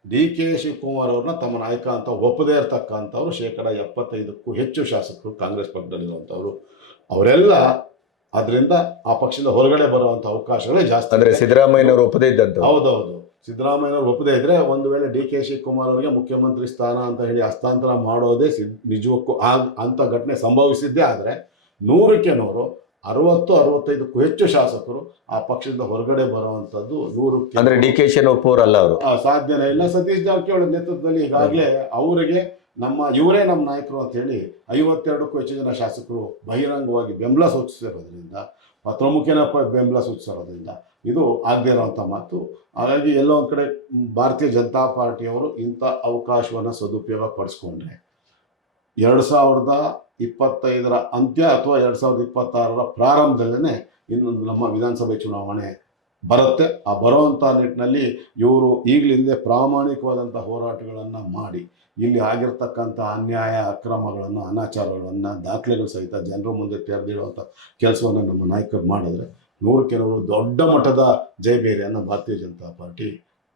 ಡಿ ಕೆ ಶಿವಕುಮಾರ್ ಅವ್ರನ್ನ ತಮ್ಮ ನಾಯಕ ಅಂತ ಒಪ್ಪದೇ ಇರತಕ್ಕಂಥವ್ರು ಶೇಕಡ ಎಪ್ಪತ್ತೈದಕ್ಕೂ ಹೆಚ್ಚು ಶಾಸಕರು ಕಾಂಗ್ರೆಸ್ ಪಕ್ಷದಲ್ಲಿರುವಂಥವ್ರು. ಅವರೆಲ್ಲ ಅದರಿಂದ ಆ ಪಕ್ಷದ ಹೊರಗಡೆ ಬರುವಂಥ ಅವಕಾಶಗಳೇ ಜಾಸ್ತಿ ಅಂದ್ರೆ ಸಿದ್ದರಾಮಯ್ಯವರು ಸಿದ್ದರಾಮಯ್ಯನವರು ಒಪ್ಪದೇ ಇದ್ದಂತ ಹೌದೌದು. ಸಿದ್ದರಾಮಯ್ಯನವರು ಒಪ್ಪದೇ ಇದ್ದರೆ ಒಂದು ವೇಳೆ ಡಿ ಕೆ ಶಿವಕುಮಾರ್ ಅವರಿಗೆ ಮುಖ್ಯಮಂತ್ರಿ ಸ್ಥಾನ ಅಂತ ಹೇಳಿ ಹಸ್ತಾಂತರ ಮಾಡೋದೇ ಸಿದ್ ನಿಜಕ್ಕೂ ಆ ಅಂಥ ಘಟನೆ ಸಂಭವಿಸಿದ್ದೇ ಆದರೆ ನೂರಕ್ಕೆ ನೂರು ಅರವತ್ತು ಅರವತ್ತೈದಕ್ಕೂ ಹೆಚ್ಚು ಶಾಸಕರು ಆ ಪಕ್ಷದಿಂದ ಹೊರಗಡೆ ಬರುವಂತದ್ದು ನೂರು ಅಂದ್ರೆ ಡಿ ಕೆ ಶಿನ ಒಪ್ಪುವರಲ್ಲ ಅವರು? ಸಾಧ್ಯನೇ ಇಲ್ಲ. ಸತೀಶ್ ಜಾರಕಿಹೊಳಿ ನೇತೃತ್ವದಲ್ಲಿ ಈಗಾಗಲೇ ಅವರಿಗೆ ನಮ್ಮ ಇವರೇ ನಮ್ಮ ನಾಯಕರು ಅಂತ ಹೇಳಿ ಐವತ್ತೆರಡಕ್ಕೂ ಹೆಚ್ಚು ಜನ ಶಾಸಕರು ಬಹಿರಂಗವಾಗಿ ಬೆಂಬಲ ಸೂಚಿಸಿರೋದ್ರಿಂದ ಪತ್ರಮುಖೇನ ಬೆಂಬಲ ಸೂಚಿಸಿರೋದ್ರಿಂದ ಇದು ಆಗದೇ ಇರೋವಂಥ ಮಾತು. ಹಾಗಾಗಿ ಎಲ್ಲೋ ಒಂದು ಕಡೆ ಭಾರತೀಯ ಜನತಾ ಪಾರ್ಟಿಯವರು ಇಂಥ ಅವಕಾಶವನ್ನು ಸದುಪಯೋಗ ಪಡಿಸ್ಕೊಂಡ್ರೆ ಎರಡು ಸಾವಿರದ ಇಪ್ಪತ್ತೈದರ ಅಂತ್ಯ ಅಥವಾ ಎರಡು ಸಾವಿರದ ಇಪ್ಪತ್ತಾರರ ಪ್ರಾರಂಭದಲ್ಲೇ ಇನ್ನೊಂದು ನಮ್ಮ ವಿಧಾನಸಭೆ ಚುನಾವಣೆ ಬರುತ್ತೆ. ಆ ಬರುವಂಥ ನಿಟ್ಟಿನಲ್ಲಿ ಇವರು ಈಗಲಿಂದ ಪ್ರಾಮಾಣಿಕವಾದಂಥ ಹೋರಾಟಗಳನ್ನು ಮಾಡಿ, ಇಲ್ಲಿ ಆಗಿರ್ತಕ್ಕಂಥ ಅನ್ಯಾಯ, ಅಕ್ರಮಗಳನ್ನು, ಅನಾಚಾರಗಳನ್ನು, ದಾಖಲೆಗಳು ಸಹಿತ ಜನರ ಮುಂದೆ ತೆರೆದಿಡುವಂಥ ಕೆಲಸವನ್ನು ನಮ್ಮ ನಾಯಕರು ಮಾಡಿದ್ರೆ ನೂರಕ್ಕೆ ಕೆಲವರು ದೊಡ್ಡ ಮಟ್ಟದ ಜಯಬೇರಿಯನ್ನು ಭಾರತೀಯ ಜನತಾ ಪಾರ್ಟಿ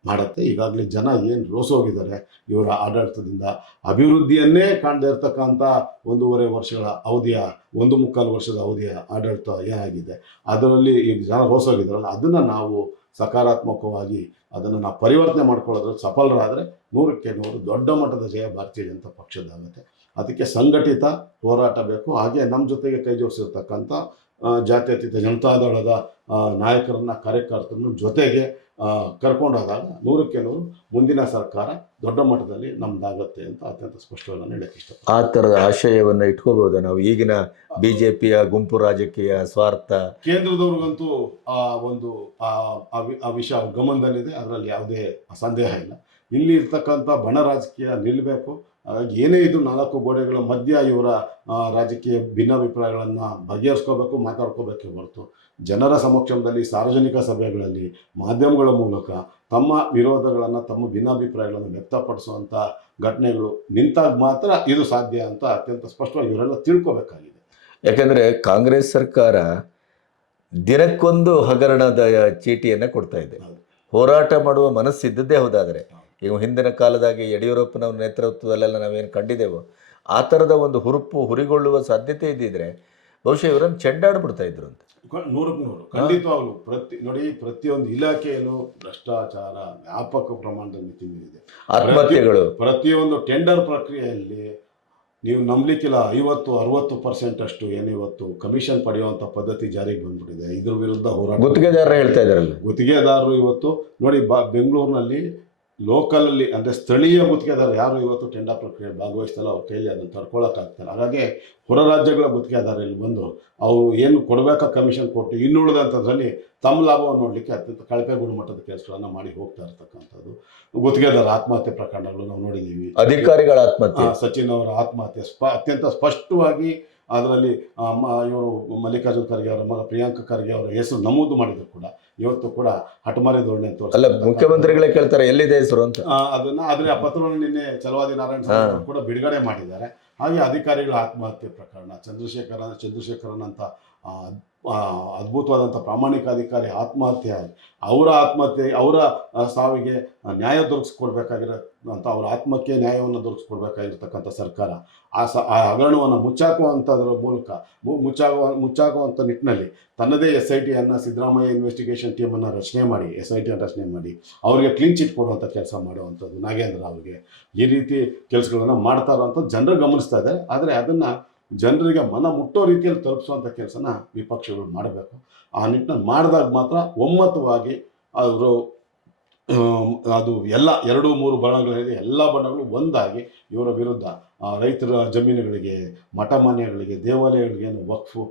ಮಾಡುತ್ತೆ. ಈಗಾಗಲೇ ಜನ ಏನು ರೋಸೋಗಿದ್ದಾರೆ, ಇವರ ಆಡಳಿತದಿಂದ ಅಭಿವೃದ್ಧಿಯನ್ನೇ ಕಾಣದೇ ಇರ್ತಕ್ಕಂಥ ಒಂದೂವರೆ ವರ್ಷಗಳ ಅವಧಿಯ, ಒಂದು ಮುಕ್ಕಾಲು ವರ್ಷದ ಅವಧಿಯ ಆಡಳಿತ ಏನಾಗಿದೆ, ಅದರಲ್ಲಿ ಈ ಜನ ರೋಸೋಗಿದ್ದಾರಲ್ಲ, ಅದನ್ನು ನಾವು ಸಕಾರಾತ್ಮಕವಾಗಿ ಅದನ್ನು ನಾವು ಪರಿವರ್ತನೆ ಮಾಡ್ಕೊಳ್ಳೋದ್ರಲ್ಲಿ ಸಫಲರಾದರೆ ನೂರಕ್ಕೆ ನೂರು ದೊಡ್ಡ ಮಟ್ಟದ ಜಯ ಭಾರತೀಯ ಜನತಾ ಪಕ್ಷದಾಗುತ್ತೆ ಅದಕ್ಕೆ ಸಂಘಟಿತ ಹೋರಾಟ ಬೇಕು. ಹಾಗೆ ನಮ್ಮ ಜೊತೆಗೆ ಕೈ ಜೋಡಿಸಿರ್ತಕ್ಕಂಥ ಜಾತ್ಯತೀತ ಜನತಾದಳದ ನಾಯಕರನ್ನ, ಕಾರ್ಯಕರ್ತರನ್ನು ಜೊತೆಗೆ ಕರ್ಕೊಂಡೋದಾಗ ನೂರಕ್ಕೆ ನೂರು ಮುಂದಿನ ಸರ್ಕಾರ ದೊಡ್ಡ ಮಟ್ಟದಲ್ಲಿ ನಮ್ದಾಗತ್ತೆ ಅಂತ ಅತ್ಯಂತ ಸ್ಪಷ್ಟವಾಗಿ ನಾನು ಹೇಳಕ್ಕೆ ಇಷ್ಟ ಆ ಥರದ ಆಶಯವನ್ನು ಇಟ್ಕೋಬಹುದು ನಾವು ಈಗಿನ ಬಿ ಜೆ ಪಿಯ ಗುಂಪು ರಾಜಕೀಯ ಸ್ವಾರ್ಥ ಕೇಂದ್ರದವ್ರಿಗಂತೂ ಆ ಒಂದು ಆ ವಿಷಯ ಗಮನದಲ್ಲಿದೆ. ಅದರಲ್ಲಿ ಯಾವುದೇ ಸಂದೇಹ ಇಲ್ಲ. ಇಲ್ಲಿ ಇರ್ತಕ್ಕಂಥ ಬಣ ರಾಜಕೀಯ ನಿಲ್ಲಬೇಕು ಏನೇ ಇದು ನಾಲ್ಕು ಗೋಡೆಗಳ ಮಧ್ಯ ಇವರ ರಾಜಕೀಯ ಭಿನ್ನಾಭಿಪ್ರಾಯಗಳನ್ನು ಬಗೆಹರಿಸ್ಕೋಬೇಕು ಮಾತಾಡ್ಕೋಬೇಕೆ ಹೊರತು ಜನರ ಸಮಕ್ಷಮದಲ್ಲಿ ಸಾರ್ವಜನಿಕ ಸಭೆಗಳಲ್ಲಿ ಮಾಧ್ಯಮಗಳ ಮೂಲಕ ತಮ್ಮ ವಿರೋಧಗಳನ್ನು ತಮ್ಮ ಭಿನ್ನಾಭಿಪ್ರಾಯಗಳನ್ನು ವ್ಯಕ್ತಪಡಿಸುವಂಥ ಘಟನೆಗಳು ನಿಂತಾಗ ಮಾತ್ರ ಇದು ಸಾಧ್ಯ ಅಂತ ಅತ್ಯಂತ ಸ್ಪಷ್ಟವಾಗಿ ಇವರೆಲ್ಲ ತಿಳ್ಕೊಬೇಕಾಗಿದೆ. ಯಾಕಂದ್ರೆ ಕಾಂಗ್ರೆಸ್ ಸರ್ಕಾರ ದಿನಕ್ಕೊಂದು ಹಗರಣದ ಚೀಟಿಯನ್ನ ಕೊಡ್ತಾ ಇದೆ. ಹೋರಾಟ ಮಾಡುವ ಮನಸ್ಸಿದ್ದದ್ದೇ ಹೌದಾದ್ರೆ. ಈಗ ಹಿಂದಿನ ಕಾಲದಾಗೆ ಯಡಿಯೂರಪ್ಪನವ್ರ ನೇತೃತ್ವದಲ್ಲೆಲ್ಲ ನಾವೇನು ಕಂಡಿದ್ದೇವೋ ಆ ಥರದ ಒಂದು ಹುರುಪು ಹುರಿಗೊಳ್ಳುವ ಸಾಧ್ಯತೆ ಇದ್ದಿದ್ರೆ ಬಹುಶಃ ಇವರನ್ನು ಚೆಂಡಾಡ್ಬಿಡ್ತಾ ಇದ್ರು ಅಂತ. ನೂರಕ್ಕೆ ನೂರು. ಖಂಡಿತವಾಗ್ಲು ಪ್ರತಿ ನೋಡಿ ಪ್ರತಿಯೊಂದು ಇಲಾಖೆಯಲ್ಲೂ ಭ್ರಷ್ಟಾಚಾರ ವ್ಯಾಪಕ ಪ್ರಮಾಣದಲ್ಲಿ ತುಂಬಿದೆ ಆತ್ಮಹತ್ಯೆಗಳು. ಪ್ರತಿಯೊಂದು ಟೆಂಡರ್ ಪ್ರಕ್ರಿಯೆಯಲ್ಲಿ ನೀವು ನಂಬಲಿಕ್ಕಿಲ್ಲ ಐವತ್ತು ಅರವತ್ತು ಪರ್ಸೆಂಟ್ ಅಷ್ಟು ಏನು ಇವತ್ತು ಕಮಿಷನ್ ಪಡೆಯುವಂಥ ಪದ್ಧತಿ ಜಾರಿಗೆ ಬಂದ್ಬಿಟ್ಟಿದೆ. ಇದ್ರ ವಿರುದ್ಧ ಹೋರಾಟ. ಗುತ್ತಿಗೆದಾರರು ಹೇಳ್ತಾ ಇದ್ದಾರೆ ಗುತ್ತಿಗೆದಾರರು ಇವತ್ತು ನೋಡಿ ಬಾ ಬೆಂಗಳೂರಿನಲ್ಲಿ ಲೋಕಲಲ್ಲಿ ಅಂದರೆ ಸ್ಥಳೀಯ ಗುತ್ತಿಗೆದಾರರು ಯಾರು ಇವತ್ತು ಟೆಂಡರ್ ಪ್ರಕ್ರಿಯೆ ಭಾಗವಹಿಸ್ತಲ್ಲ ಅವ್ರ ಕೈಲಿ ಅದನ್ನು ತಡ್ಕೊಳಕ್ಕಾಗ್ತಾರೆ ಹಾಗಾಗಿ ಹೊರ ರಾಜ್ಯಗಳ ಗುತ್ತಿಗೆದಾರ ಇಲ್ಲಿ ಬಂದು ಅವರು ಏನು ಕೊಡಬೇಕಾ ಕಮಿಷನ್ ಕೊಟ್ಟು ಇನ್ನುಳಿದಂಥದ್ರಲ್ಲಿ ತಮ್ಮ ಲಾಭವನ್ನು ನೋಡಲಿಕ್ಕೆ ಅತ್ಯಂತ ಕಳಪೆ ಗುಣಮಟ್ಟದ ಕೆಲಸಗಳನ್ನು ಮಾಡಿ ಹೋಗ್ತಾ ಇರ್ತಕ್ಕಂಥದ್ದು. ಗುತ್ತಿಗೆದಾರ ಆತ್ಮಹತ್ಯೆ ಪ್ರಕರಣಗಳು ನಾವು ನೋಡಿದ್ದೀವಿ. ಅಧಿಕಾರಿಗಳ ಆತ್ಮಹತ್ಯೆ. ಸಚಿನ್ ಅವರ ಆತ್ಮಹತ್ಯೆ ಸ್ಪ ಅತ್ಯಂತ ಸ್ಪಷ್ಟವಾಗಿ ಅದರಲ್ಲಿ ಇವರು ಮಲ್ಲಿಕಾರ್ಜುನ್ ಖರ್ಗೆ ಅವರ ಮಗ ಪ್ರಿಯಾಂಕ ಖರ್ಗೆ ಅವರ ಹೆಸರು ನಮೂದು ಮಾಡಿದ್ರು ಕೂಡ. ಇವತ್ತು ಕೂಡ ಹಠಮಾರಿ ಧೋರಣೆ ಅಲ್ಲ ತೋರಿಸ್ತಾರೆ. ಮುಖ್ಯಮಂತ್ರಿಗಳೇ ಕೇಳ್ತಾರೆ ಎಲ್ಲಿದೆ ಹೆಸರು ಅಂತ. ಅದನ್ನ ಆದ್ರೆ ಆ ಪತ್ರವನ್ನು ನಿನ್ನೆ ಚಲವಾದಿ ನಾರಾಯಣ ಸ್ವಾಮಿ ಕೂಡ ಬಿಡುಗಡೆ ಮಾಡಿದ್ದಾರೆ. ಹಾಗೆ ಅಧಿಕಾರಿಗಳ ಆತ್ಮಹತ್ಯೆ ಪ್ರಕರಣ ಚಂದ್ರಶೇಖರ ಚಂದ್ರಶೇಖರನ್ ಅಂತ ಆ, ಪ್ರಾಮಾಣಿಕ ಅಧಿಕಾರಿ ಆತ್ಮಹತ್ಯೆ ಅವರ ಆತ್ಮಹತ್ಯೆ ಅವರ ಸಾವಿಗೆ ನ್ಯಾಯ ದೊರಕಿಸ್ಕೊಡ್ಬೇಕಾಗಿರೋ ಅವರ ಆತ್ಮಕ್ಕೆ ನ್ಯಾಯವನ್ನು ದೊರಕಿಸ್ಕೊಡ್ಬೇಕಾಗಿರ್ತಕ್ಕಂಥ ಸರ್ಕಾರ ಆ ಸ ಆ ಹಗರಣವನ್ನು ಮುಚ್ಚಾಕುವಂಥದ್ರ ಮೂಲಕ ಮುಚ್ಚಾಗುವ ಮುಚ್ಚಾಗುವಂಥ ನಿಟ್ಟಿನಲ್ಲಿ ತನ್ನದೇ ಎಸ್ ಐ ಟಿಯನ್ನು ಸಿದ್ದರಾಮಯ್ಯ ಇನ್ವೆಸ್ಟಿಗೇಷನ್ ಟೀಮನ್ನು ರಚನೆ ಮಾಡಿ ಎಸ್ ಐ ಟಿಯನ್ನು ರಚನೆ ಮಾಡಿ ಅವರಿಗೆ ಕ್ಲೀನ್ ಚಿಟ್ ಕೊಡುವಂಥ ಕೆಲಸ ಮಾಡುವಂಥದ್ದು ನಾಗೇಂದ್ರ ಅವರಿಗೆ ಈ ರೀತಿ ಕೆಲಸಗಳನ್ನು ಮಾಡ್ತಾರೋ ಅಂತ ಜನರು ಗಮನಿಸ್ತಾ ಇದ್ದಾರೆ. ಆದರೆ ಅದನ್ನು ಜನರಿಗೆ ಮನ ಮುಟ್ಟೋ ರೀತಿಯಲ್ಲಿ ತಲುಪಿಸುವಂಥ ಕೆಲಸನ ವಿಪಕ್ಷಗಳು ಮಾಡಬೇಕು. ಆ ನಿಟ್ಟಿನಲ್ಲಿ ಮಾಡಿದಾಗ ಮಾತ್ರ ಒಮ್ಮತವಾಗಿ ಅವರು ಅದು ಎಲ್ಲ ಎರಡು ಮೂರು ಬಣಗಳಲ್ಲಿ ಎಲ್ಲ ಬಣಗಳು ಒಂದಾಗಿ ಇವರ ವಿರುದ್ಧ ರೈತರ ಜಮೀನುಗಳಿಗೆ ಮಠಮಾನ್ಯಗಳಿಗೆ ದೇವಾಲಯಗಳಿಗೆ ಏನು ವಕ್ಫು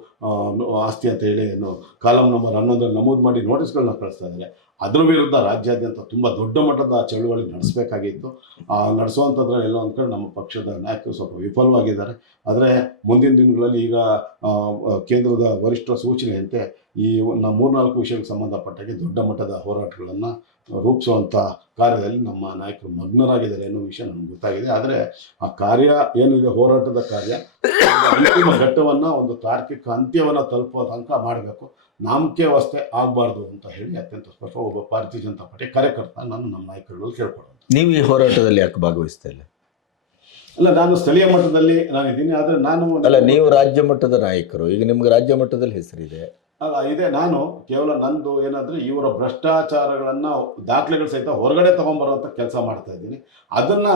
ಆಸ್ತಿ ಅಂತ ಹೇಳಿ ಏನು ಕಾಲಂ ನಂಬರ್ ಹನ್ನೊಂದರಲ್ಲಿ ನಮೂದು ಮಾಡಿ ನೋಟಿಸ್ಗಳನ್ನ ಕಳಿಸ್ತಾ ಇದ್ದಾರೆ. ಅದ್ರ ವಿರುದ್ಧ ರಾಜ್ಯಾದ್ಯಂತ ತುಂಬ ದೊಡ್ಡ ಮಟ್ಟದ ಚಳುವಳಿ ನಡೆಸಬೇಕಾಗಿತ್ತು. ನಡೆಸುವಂಥದ್ರಲ್ಲಿ ಎಲ್ಲೋ ಒಂದು ಕಡೆ ನಮ್ಮ ಪಕ್ಷದ ನಾಯಕರು ಸ್ವಲ್ಪ ವಿಫಲವಾಗಿದ್ದಾರೆ. ಆದರೆ ಮುಂದಿನ ದಿನಗಳಲ್ಲಿ ಈಗ ಕೇಂದ್ರದ ವರಿಷ್ಠ ಸೂಚನೆಯಂತೆ ಈ ನಮ್ಮ ಮೂರ್ನಾಲ್ಕು ವಿಷಯಕ್ಕೆ ಸಂಬಂಧಪಟ್ಟಾಗೆ ದೊಡ್ಡ ಮಟ್ಟದ ಹೋರಾಟಗಳನ್ನು ರೂಪಿಸುವಂಥ ಕಾರ್ಯದಲ್ಲಿ ನಮ್ಮ ನಾಯಕರು ಮಗ್ನರಾಗಿದ್ದಾರೆ ಅನ್ನೋ ವಿಷಯ ನನಗೆ ಗೊತ್ತಾಗಿದೆ. ಆದರೆ ಆ ಕಾರ್ಯ ಏನಿದೆ, ಹೋರಾಟದ ಕಾರ್ಯ ಅಂತಿಮ ಘಟ್ಟವನ್ನು, ಒಂದು ತಾರ್ಕಿಕ ಅಂತ್ಯವನ್ನು ತಲುಪೋ ತನಕ ಮಾಡಬೇಕು. ನಾಮಕೇವಸ್ಥೆ ಆಗಬಾರ್ದು ಅಂತ ಹೇಳಿ ಅತ್ಯಂತ ಸ್ಪಷ್ಟ ಒಬ್ಬ ಭಾರತೀಯ ಜನತಾ ಪಾರ್ಟಿ ಕಾರ್ಯಕರ್ತ ನಾನು ನಮ್ಮ ನಾಯಕರುಗಳು ಕೇಳ್ಕೊಡೋದು ನೀವು ಈ ಹೋರಾಟದಲ್ಲಿ ಯಾಕೆ ಭಾಗವಹಿಸ್ತಾ ಇಲ್ಲ? ಅಲ್ಲ ನಾನು ಸ್ಥಳೀಯ ಮಟ್ಟದಲ್ಲಿ ನಾನು ಇದ್ದೀನಿ ಆದರೆ ನಾನು ಅಲ್ಲ ನೀವು ರಾಜ್ಯ ಮಟ್ಟದ ನಾಯಕರು. ಈಗ ನಿಮ್ಗೆ ರಾಜ್ಯ ಮಟ್ಟದಲ್ಲಿ ಹೆಸರಿದೆ ಅಲ್ಲ ಇದೆ. ನಾನು ಕೇವಲ ನಂದು ಏನಾದರೂ ಇವರ ಭ್ರಷ್ಟಾಚಾರಗಳನ್ನು ದಾಖಲೆಗಳು ಸಹಿತ ಹೊರಗಡೆ ತೊಗೊಂಬರುವಂಥ ಕೆಲಸ ಮಾಡ್ತಾ ಇದ್ದೀನಿ. ಅದನ್ನು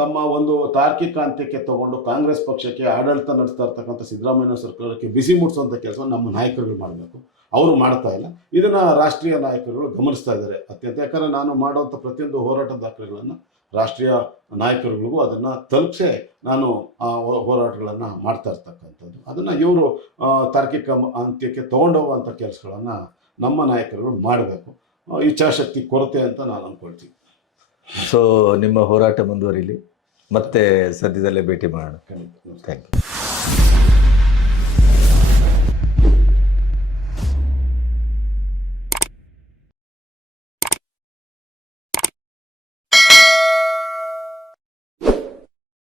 ತಮ್ಮ ಒಂದು ತಾರ್ಕಿಕ ಅಂತ್ಯಕ್ಕೆ ತಗೊಂಡು ಕಾಂಗ್ರೆಸ್ ಪಕ್ಷಕ್ಕೆ ಆಡಳಿತ ನಡೆಸ್ತಾ ಇರ್ತಕ್ಕಂಥ ಸಿದ್ದರಾಮಯ್ಯ ಸರ್ಕಾರಕ್ಕೆ ಬಿಸಿ ಮುಟ್ಟಿಸುವಂಥ ಕೆಲಸ ನಮ್ಮ ನಾಯಕರುಗಳು ಮಾಡಬೇಕು. ಅವರು ಮಾಡ್ತಾ ಇಲ್ಲ. ಇದನ್ನ ರಾಷ್ಟ್ರೀಯ ನಾಯಕರುಗಳು ಗಮನಿಸ್ತಾ ಇದ್ದಾರೆ ಅತ್ಯಂತ. ಯಾಕಂದ್ರೆ ನಾನು ಮಾಡುವಂಥ ಪ್ರತಿಯೊಂದು ಹೋರಾಟ ದಾಖಲೆಗಳನ್ನು ರಾಷ್ಟ್ರೀಯ ನಾಯಕರುಗಳಿಗೂ ಅದನ್ನು ತಲುಪಿಸೇ ನಾನು ಆ ಹೋರಾಟಗಳನ್ನು ಮಾಡ್ತಾ ಇರ್ತಕ್ಕಂಥದ್ದು. ಅದನ್ನು ಇವರು ತಾರ್ಕಿಕ ಅಂತ್ಯಕ್ಕೆ ತೊಗೊಂಡೋಗುವಂಥ ಕೆಲಸಗಳನ್ನು ನಮ್ಮ ನಾಯಕರುಗಳು ಮಾಡಬೇಕು. ಇಚ್ಛಾಶಕ್ತಿ ಕೊರತೆ ಅಂತ ನಾನು ಅಂದ್ಕೊಳ್ತೀನಿ ಸೊ ನಿಮ್ಮ ಹೋರಾಟ ಮುಂದುವರಿಲಿ. ಮತ್ತೆ ಸದ್ಯದಲ್ಲೇ ಭೇಟಿ ಮಾಡೋಣ. Thank you